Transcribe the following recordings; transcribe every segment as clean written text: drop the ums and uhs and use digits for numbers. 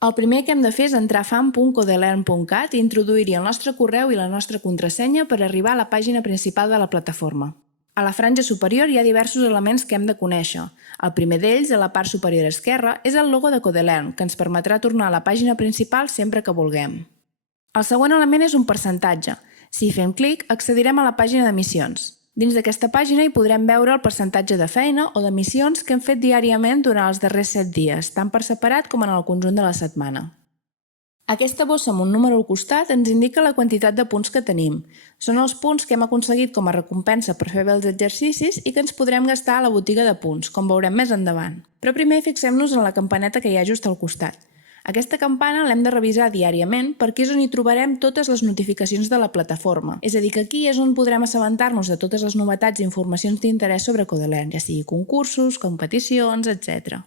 El primer que hem de fer és entrar a fam.codelearn.cat i introduir-hi el nostre correu i la nostra contrasenya per arribar a la pàgina principal de la plataforma. A la franja superior hi ha diversos elements que hem de conèixer. El primer d'ells, a la part superior esquerra, és el logo de Codelearn, que ens permetrà tornar a la pàgina principal sempre que vulguem. El següent element és un percentatge. Si hi fem clic, accedirem a la pàgina de missions. Dins d'aquesta pàgina hi podrem veure el percentatge de feina o de missions que hem fet diàriament durant els darrers 7 dies, tant per separat com en el conjunt de la setmana. Aquesta bossa amb un número al costat ens indica la quantitat de punts que tenim. Són els punts que hem aconseguit com a recompensa per fer bé els exercicis i que ens podrem gastar a la botiga de punts, com veurem més endavant. Però primer fixem-nos en la campaneta que hi ha just al costat. Aquesta campana l'hem de revisar diàriament perquè és on hi trobarem totes les notificacions de la plataforma. És a dir, que aquí és on podrem assabentar-nos de totes les novetats i informacions d'interès sobre Codelearn, ja sigui concursos, competicions, etc.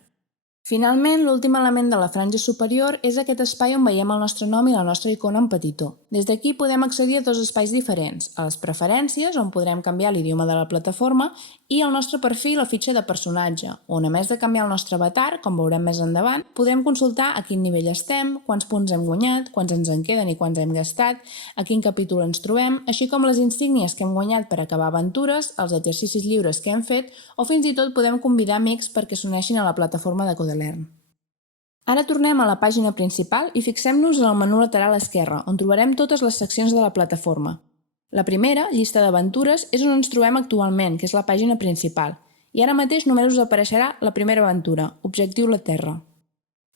Finalment, l'últim element de la franja superior és aquest espai on veiem el nostre nom i la nostra icona en petitó. Des d'aquí podem accedir a dos espais diferents, a les preferències, on podrem canviar l'idioma de la plataforma, i al nostre perfil o fitxa de personatge, on a més de canviar el nostre avatar, com veurem més endavant, podem consultar a quin nivell estem, quants punts hem guanyat, quants ens en queden i quants hem gastat, a quin capítol ens trobem, així com les insígnies que hem guanyat per acabar aventures, els exercicis lliures que hem fet, o fins i tot podem convidar amics perquè s'uneixin a la plataforma de Codelearn. Ara tornem a la pàgina principal i fixem-nos en el menú lateral esquerre, on trobarem totes les seccions de la plataforma. La primera, llista d'aventures, és on ens trobem actualment, que és la pàgina principal, i ara mateix només us apareixerà la primera aventura, Objectiu la Terra.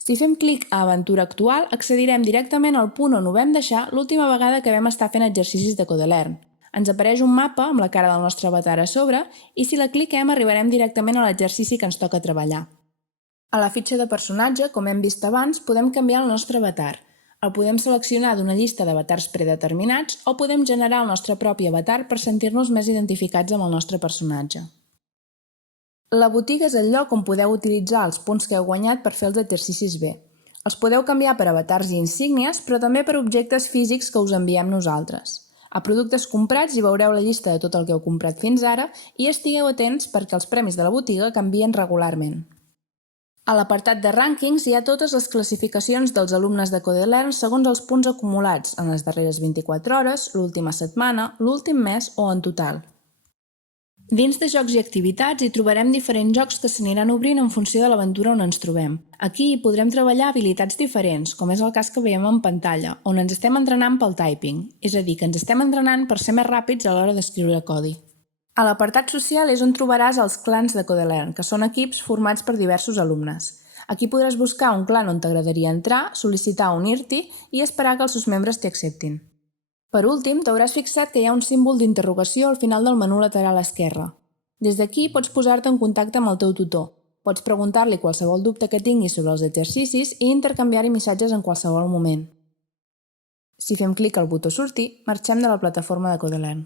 Si fem clic a Aventura actual, accedirem directament al punt on ho vam deixar l'última vegada que vam estar fent exercicis de Codelearn. Ens apareix un mapa amb la cara del nostre avatar a sobre i si la cliquem arribarem directament a l'exercici que ens toca treballar. A la fitxa de personatge, com hem vist abans, podem canviar el nostre avatar. El podem seleccionar d'una llista d'avatars predeterminats o podem generar el nostre propi avatar per sentir-nos més identificats amb el nostre personatge. La botiga és el lloc on podeu utilitzar els punts que heu guanyat per fer els exercicis bé. Els podeu canviar per avatars i insígnies, però també per objectes físics que us enviem nosaltres. A productes comprats hi veureu la llista de tot el que heu comprat fins ara i estigueu atents perquè els premis de la botiga canvien regularment. A l'apartat de rànquings hi ha totes les classificacions dels alumnes de Codelearn segons els punts acumulats en les darreres 24 hores, l'última setmana, l'últim mes o en total. Dins de jocs i activitats hi trobarem diferents jocs que s'aniran obrint en funció de l'aventura on ens trobem. Aquí hi podrem treballar habilitats diferents, com és el cas que veiem en pantalla, on ens estem entrenant pel typing, és a dir, que ens estem entrenant per ser més ràpids a l'hora d'escriure codi. A l'apartat social és on trobaràs els clans de Codelearn, que són equips formats per diversos alumnes. Aquí podràs buscar un clan on t'agradaria entrar, sol·licitar unir-t'hi i esperar que els seus membres t'hi acceptin. Per últim, t'hauràs fixat que hi ha un símbol d'interrogació al final del menú lateral esquerre. Des d'aquí pots posar-te en contacte amb el teu tutor. Pots preguntar-li qualsevol dubte que tinguis sobre els exercicis i intercanviar-hi missatges en qualsevol moment. Si fem clic al botó sortir, marxem de la plataforma de Codelearn.